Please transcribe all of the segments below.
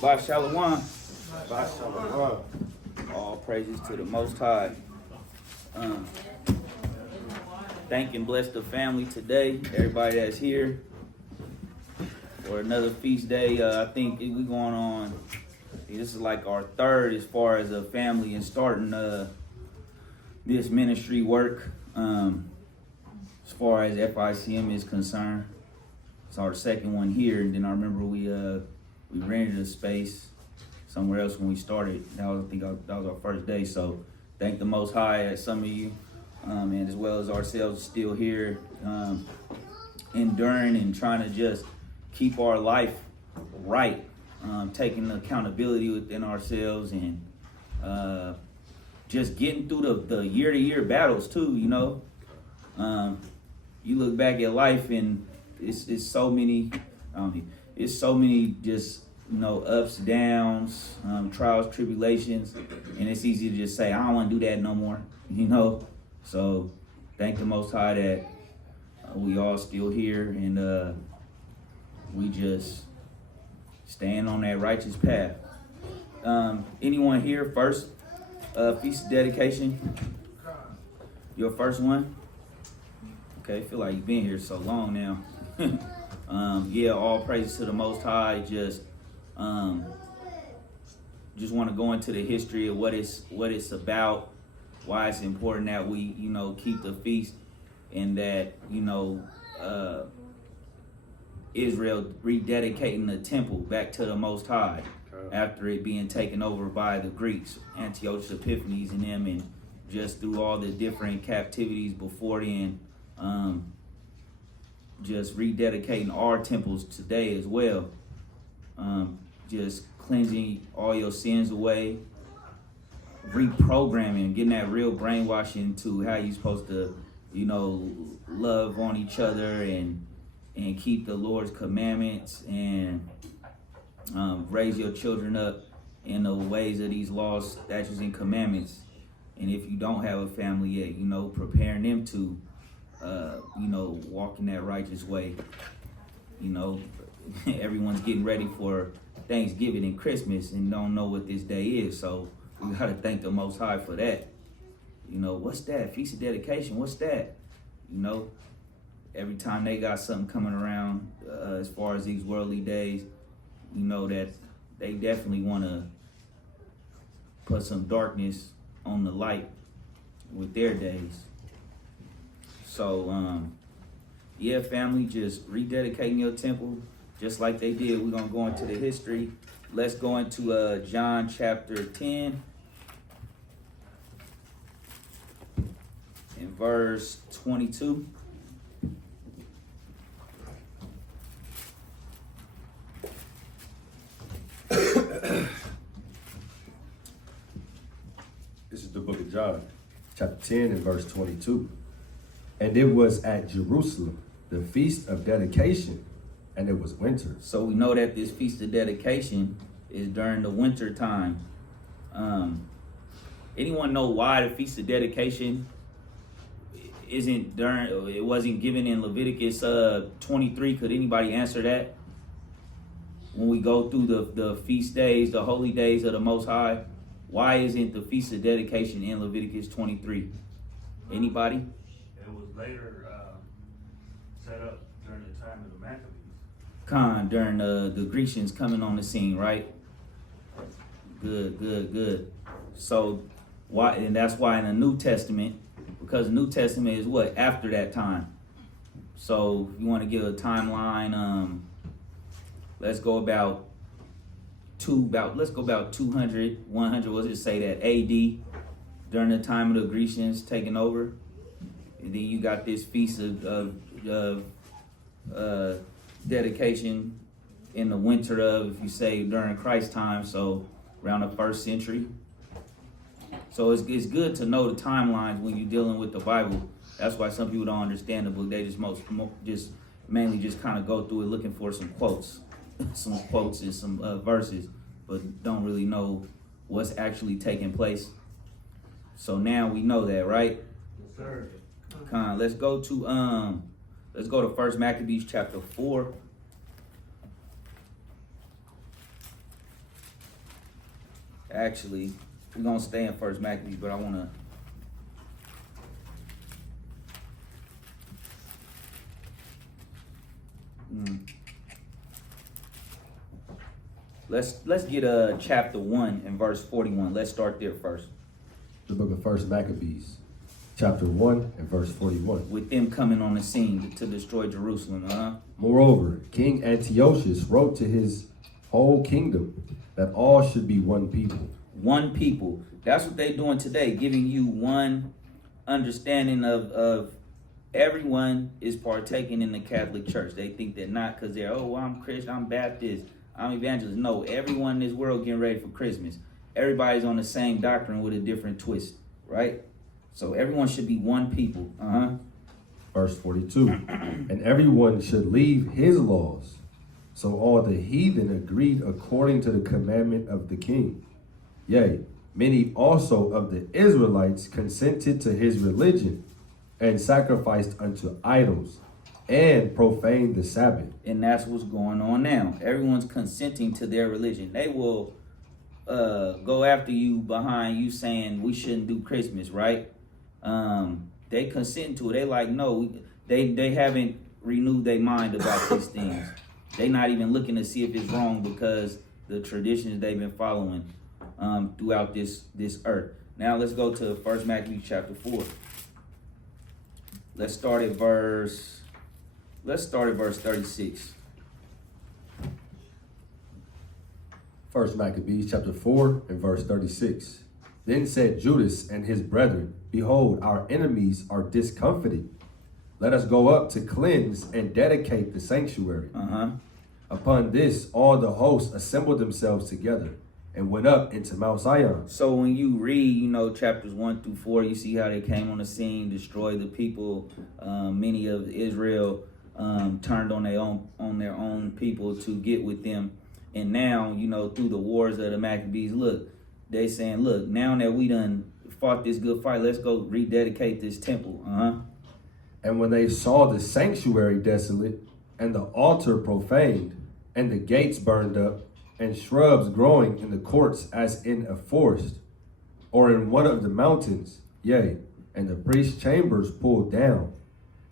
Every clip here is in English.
Shabbat Shalom. Shabbat Shalom. All praises to the Most High. Thank and bless the family today. Everybody that's here for another feast day. I think we going on. This is like our third as far as a family and starting this ministry work. As far as FICM is concerned, it's our second one here. And then I remember we rented a space somewhere else when we started. That was our first day. So thank the Most High that some of you, and as well as ourselves, still here, enduring and trying to just keep our life right, taking accountability within ourselves and just getting through the year-to-year battles too. You know, you look back at life and it's so many. It's so many just, ups, downs, trials, tribulations, and it's easy to just say, I don't want to do that no more, So thank the Most High that we all still here and we just staying on that righteous path. Anyone here first? Feast of dedication? Your first one? Okay, I feel like you've been here so long now. All praise to the Most High. Just want to go into the history of what it's about, why it's important that we, keep the feast, and that, Israel rededicating the temple back to the Most High after it being taken over by the Greeks, Antiochus Epiphanes and them, and just through all the different captivities before then, just rededicating our temples today as well. Just cleansing all your sins away, reprogramming, getting that real brainwashing to how you're supposed to, love on each other and keep the Lord's commandments and raise your children up in the ways of these laws, statutes, and commandments. And if you don't have a family yet, preparing them to, walk in that righteous way. Everyone's getting ready for Thanksgiving and Christmas and don't know what this day is. So we got to thank the Most High for that. What's that? Feast of dedication, what's that? Every time they got something coming around as far as these worldly days, that they definitely want to put some darkness on the light with their days. So, family, just rededicating your temple just like they did. We're going to go into the history. Let's go into John chapter 10 and verse 22. This is the book of John, chapter 10 and verse 22. And it was at Jerusalem, the feast of dedication, and it was winter. So we know that this feast of dedication is during the winter time. Anyone know why the feast of dedication it wasn't given in Leviticus 23? Could anybody answer that? When we go through the feast days, the holy days of the Most High, why isn't the feast of dedication in Leviticus 23? Anybody? It was later set up during the time of the Maccabees. During the Grecians coming on the scene, right? Good. So why? And that's why in the New Testament, because the New Testament is what? After that time. So if you want to give a timeline, let's go about 200, 100, we'll just say that AD, during the time of the Grecians taking over. And then you got this feast of dedication in the winter of, if you say during Christ's time, so around the 1st century. So it's good to know the timelines when you're dealing with the Bible. That's why some people don't understand the book. They just mainly just kind of go through it looking for some quotes and some verses, but don't really know what's actually taking place. So now we know that, right? Yes, sir. Let's go to 1 Maccabees chapter 4. Actually, we're gonna stay in First Maccabees, but I wanna. Let's get chapter 1 and verse 41. Let's start there first. The book of First Maccabees, chapter 1 and verse 41. With them coming on the scene to destroy Jerusalem, Moreover, King Antiochus wrote to his whole kingdom that all should be one people. One people. That's what they're doing today, giving you one understanding of everyone is partaking in the Catholic Church. They think they're not because they're, oh, well, I'm Christian, I'm Baptist, I'm evangelist. No, everyone in this world getting ready for Christmas. Everybody's on the same doctrine with a different twist, right? So everyone should be one people. Verse 42. And everyone should leave his laws. So all the heathen agreed according to the commandment of the king. Yea, many also of the Israelites consented to his religion and sacrificed unto idols and profaned the Sabbath. And that's what's going on now. Everyone's consenting to their religion. They will go after you behind you saying we shouldn't do Christmas, right? They consent to it. They like, no, they haven't renewed their mind about these things. They not even looking to see if it's wrong because the traditions they've been following throughout this earth. Now let's go to 1 Maccabees chapter 4. Let's start at verse 36. 1 Maccabees chapter 4 and verse 36. Then said Judas and his brethren, behold, our enemies are discomfited. Let us go up to cleanse and dedicate the sanctuary. Upon this, all the hosts assembled themselves together and went up into Mount Zion. So when you read, chapters 1 through 4, you see how they came on the scene, destroyed the people. Many of Israel turned on their own people to get with them. And now, through the wars of the Maccabees, look, they saying, look, now that we done fought this good fight, let's go rededicate this temple. And when they saw the sanctuary desolate, and the altar profaned, and the gates burned up, and shrubs growing in the courts as in a forest, or in one of the mountains, yea, and the priest's chambers pulled down,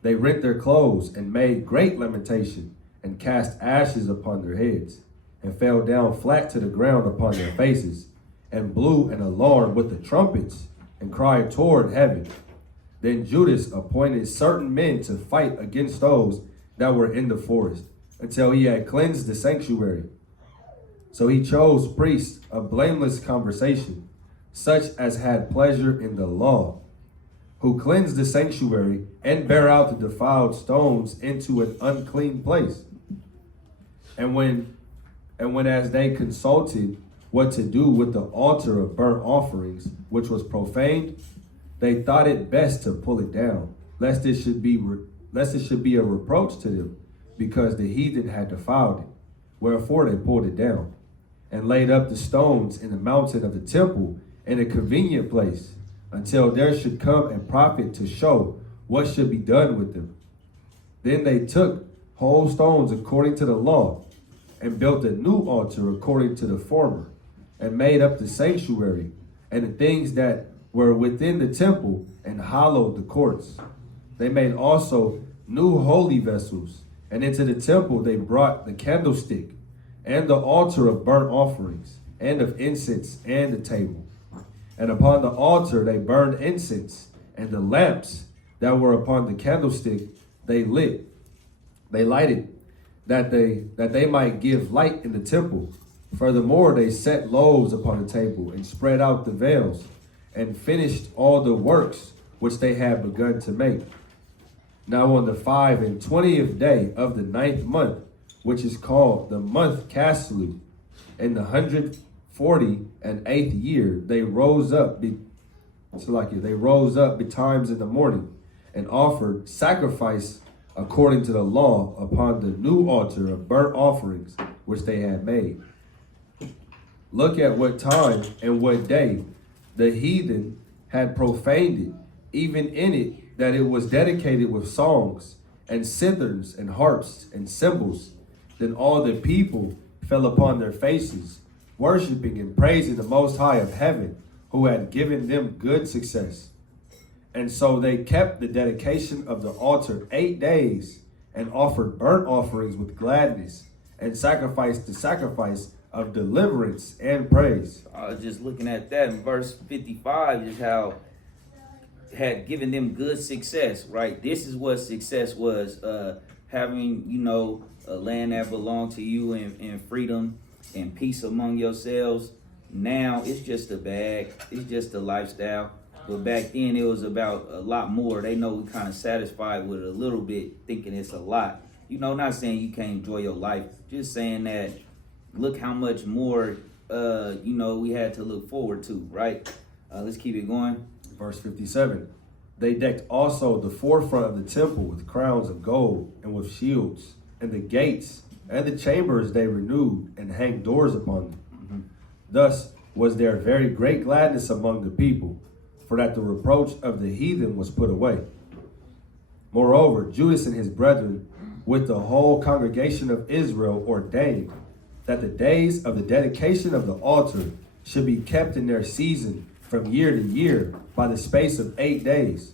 they rent their clothes and made great lamentation, and cast ashes upon their heads, and fell down flat to the ground upon their faces, and blew an alarm with the trumpets, and cried toward heaven. Then Judas appointed certain men to fight against those that were in the forest, until he had cleansed the sanctuary. So he chose priests of blameless conversation, such as had pleasure in the law, who cleansed the sanctuary and bare out the defiled stones into an unclean place. And when as they consulted what to do with the altar of burnt offerings, which was profaned, they thought it best to pull it down, lest it should be a reproach to them, because the heathen had defiled it. Wherefore they pulled it down, and laid up the stones in the mountain of the temple in a convenient place, until there should come a prophet to show what should be done with them. Then they took whole stones according to the law, and built a new altar according to the former, and made up the sanctuary, and the things that were within the temple, and hollowed the courts. They made also new holy vessels, and into the temple they brought the candlestick, and the altar of burnt offerings, and of incense, and the table. And upon the altar they burned incense, and the lamps that were upon the candlestick they lighted, that they might give light in the temple. Furthermore, they set loaves upon the table, and spread out the veils, and finished all the works which they had begun to make. Now on the 25th day of the 9th month, which is called the month Caslu, in the 148th year, they rose up betimes in the morning, and offered sacrifice according to the law upon the new altar of burnt offerings which they had made. Look at what time and what day the heathen had profaned it, even in it that it was dedicated with songs and citherns and harps and cymbals. Then all the people fell upon their faces, worshiping and praising the Most High of heaven, who had given them good success. And so they kept the dedication of the altar 8 days, and offered burnt offerings with gladness, and sacrificed the sacrifice of deliverance and praise. I was just looking at that in verse 55, just how had given them good success, right? This is what success was, having, a land that belonged to you and freedom and peace among yourselves. Now it's just a bag, it's just a lifestyle. But back then it was about a lot more. They know we kind of satisfied with it a little bit, thinking it's a lot. Not saying you can't enjoy your life, just saying that look how much more, we had to look forward to, right? Let's keep it going. Verse 57, they decked also the forefront of the temple with crowns of gold and with shields, and the gates and the chambers they renewed, and hanged doors upon them. Mm-hmm. Thus was there very great gladness among the people, for that the reproach of the heathen was put away. Moreover, Judas and his brethren, with the whole congregation of Israel, ordained that the days of the dedication of the altar should be kept in their season from year to year by the space of 8 days,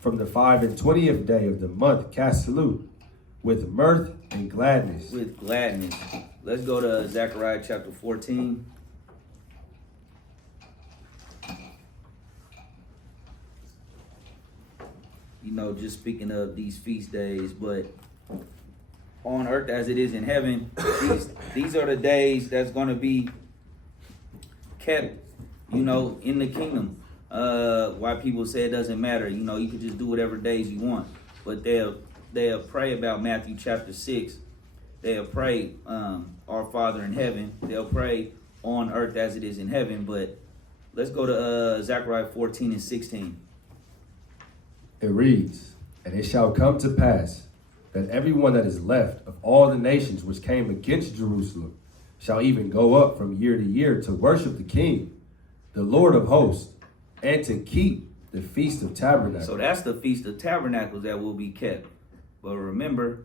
from the 25th day of the month Caslu, with mirth and gladness. With gladness. Let's go to Zechariah chapter 14. Just speaking of these feast days, but on earth as it is in heaven, these are the days that's going to be kept, in the kingdom. Why people say it doesn't matter. You can just do whatever days you want. But they'll pray about Matthew chapter 6. They'll pray, our Father in heaven. They'll pray on earth as it is in heaven. But let's go to Zechariah 14 and 16. It reads, and it shall come to pass that everyone that is left of all the nations which came against Jerusalem shall even go up from year to year to worship the King, the Lord of hosts, and to keep the Feast of Tabernacles. So that's the Feast of Tabernacles that will be kept. But remember,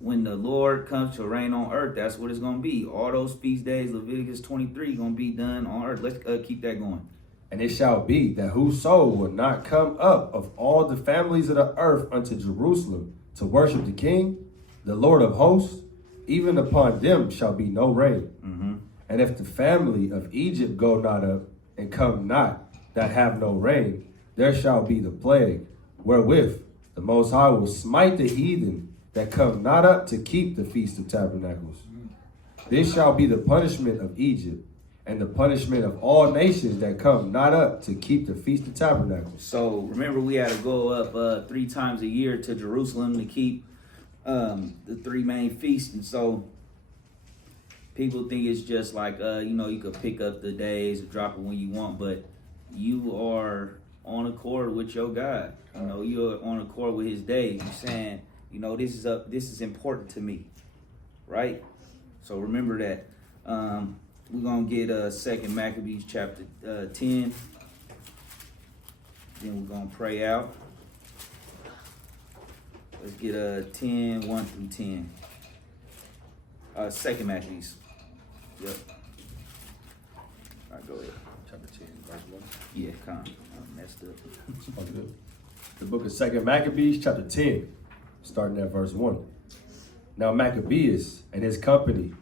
when the Lord comes to reign on earth, that's what it's going to be. All those feast days, Leviticus 23, going to be done on earth. Let's keep that going. And it shall be that whoso will not come up of all the families of the earth unto Jerusalem to worship the King, the Lord of hosts, even upon them shall be no rain. Mm-hmm. And if the family of Egypt go not up and come not, that have no rain, there shall be the plague, wherewith the Most High will smite the heathen that come not up to keep the Feast of Tabernacles. This shall be the punishment of Egypt, and the punishment of all nations that come not up to keep the Feast of Tabernacles. So remember, we had to go up 3 times a year to Jerusalem to keep the 3 main feasts. And so people think it's just like, you could pick up the days, drop it when you want, but you are on accord with your God. You're on accord with his days. You're saying, this is important to me, right? So remember that. We're going to get 2 Maccabees chapter 10. Then we're going to pray out. Let's get 10, 1 through 10. 2 Maccabees. Yep. All right, go ahead. Chapter 10, verse 1. Yeah, come on. I messed up. All good. The book of 2 Maccabees, chapter 10, starting at verse 1. Now Maccabeus and his company,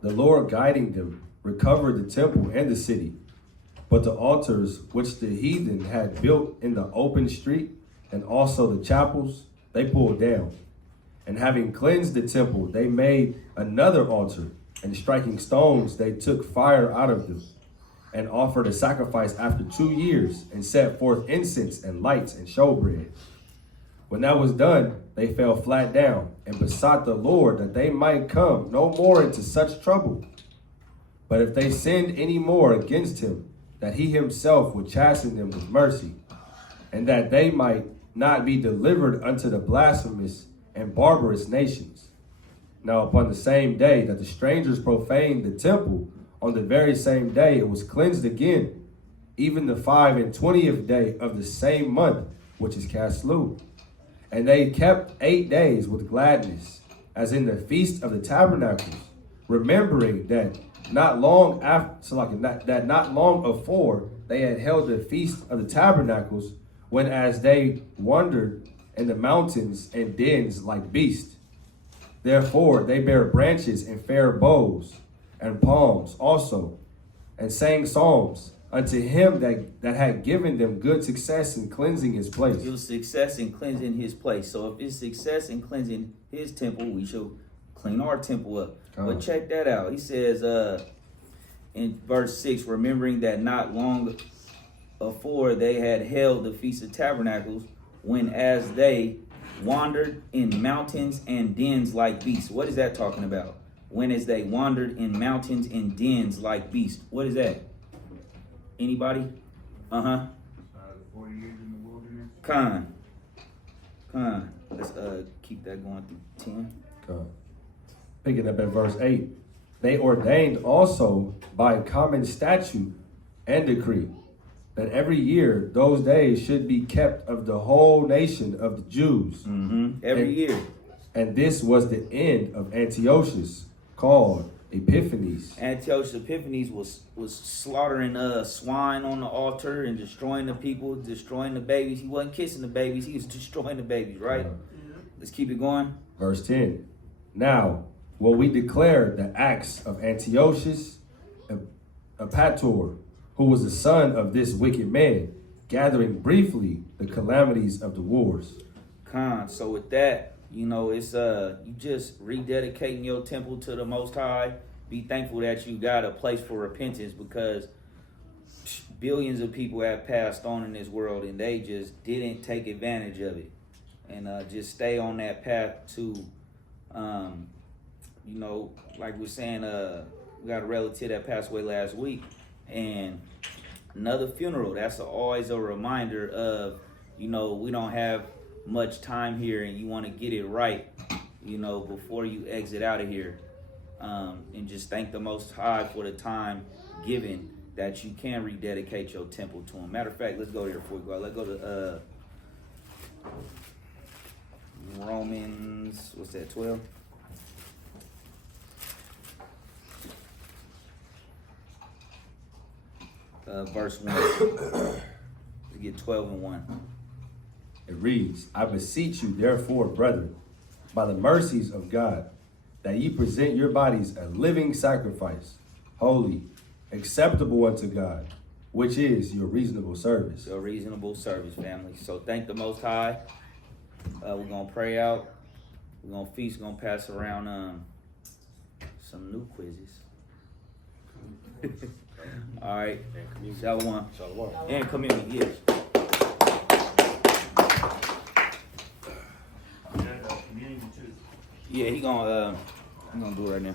the Lord guiding them, recovered the temple and the city. But the altars which the heathen had built in the open street, and also the chapels, they pulled down. And having cleansed the temple, they made another altar, and striking stones, they took fire out of them, and offered a sacrifice after 2 years, and set forth incense and lights and showbread. When that was done, they fell flat down, and besought the Lord that they might come no more into such trouble. But if they sinned any more against him, that he himself would chasten them with mercy, and that they might not be delivered unto the blasphemous and barbarous nations. Now upon the same day that the strangers profaned the temple, on the very same day it was cleansed again, even the 25th day of the same month, which is Caslu. And they kept 8 days with gladness, as in the Feast of the Tabernacles, remembering that not long after, so like that not long afore they had held the feast of the tabernacles, when as they wandered in the mountains and dens like beasts. Therefore they bare branches and fair boughs and palms also, and sang psalms unto him that had given them good success in cleansing his place. It was success in cleansing his place. So if it's success in cleansing his temple, we shall clean our temple up. But check that out. He says in verse 6, remembering that not long afore they had held the Feast of Tabernacles, when as they wandered in mountains and dens like beasts. What is that talking about? When as they wandered in mountains and dens like beasts. What is that? Anybody? 40 years in the wilderness. Con. Let's keep that going through 10. Picking up at verse 8. They ordained also by common statute and decree that every year those days should be kept of the whole nation of the Jews. Every year. And this was the end of Antiochus, called Epiphanes. Antiochus Epiphanes was slaughtering swine on the altar and destroying the people, destroying the babies. He wasn't kissing the babies, he was destroying the babies, right? Let's keep it going. Verse 10. Now, will we declare the acts of Antiochus Epator, who was the son of this wicked man, gathering briefly the calamities of the wars. So with that, you know, it's you just rededicating your temple to the Most High. Be thankful that you got a place for repentance, because billions of people have passed on in this world and they just didn't take advantage of it. And just stay on that path to, you know, like we're saying, we got a relative that passed away last week, and another funeral. That's always a reminder of, you know, we don't have much time here and you want to get it right, you know, before you exit out of here. And just thank the Most High for the time given that you can rededicate your temple to him. Matter of fact, let's go there before we go out. Let's go to Romans, what's that, 12? Verse 1. Let's get 12 and 1. It reads, I beseech you, therefore, brethren, by the mercies of God, that ye present your bodies a living sacrifice, holy, acceptable unto God, which is your reasonable service. Your reasonable service, family. So thank the Most High. We're going to pray out. We're going to feast. We're going to pass around some new quizzes. All right. Shalom. And community, yes. Community too. Yeah, he gonna do it right now.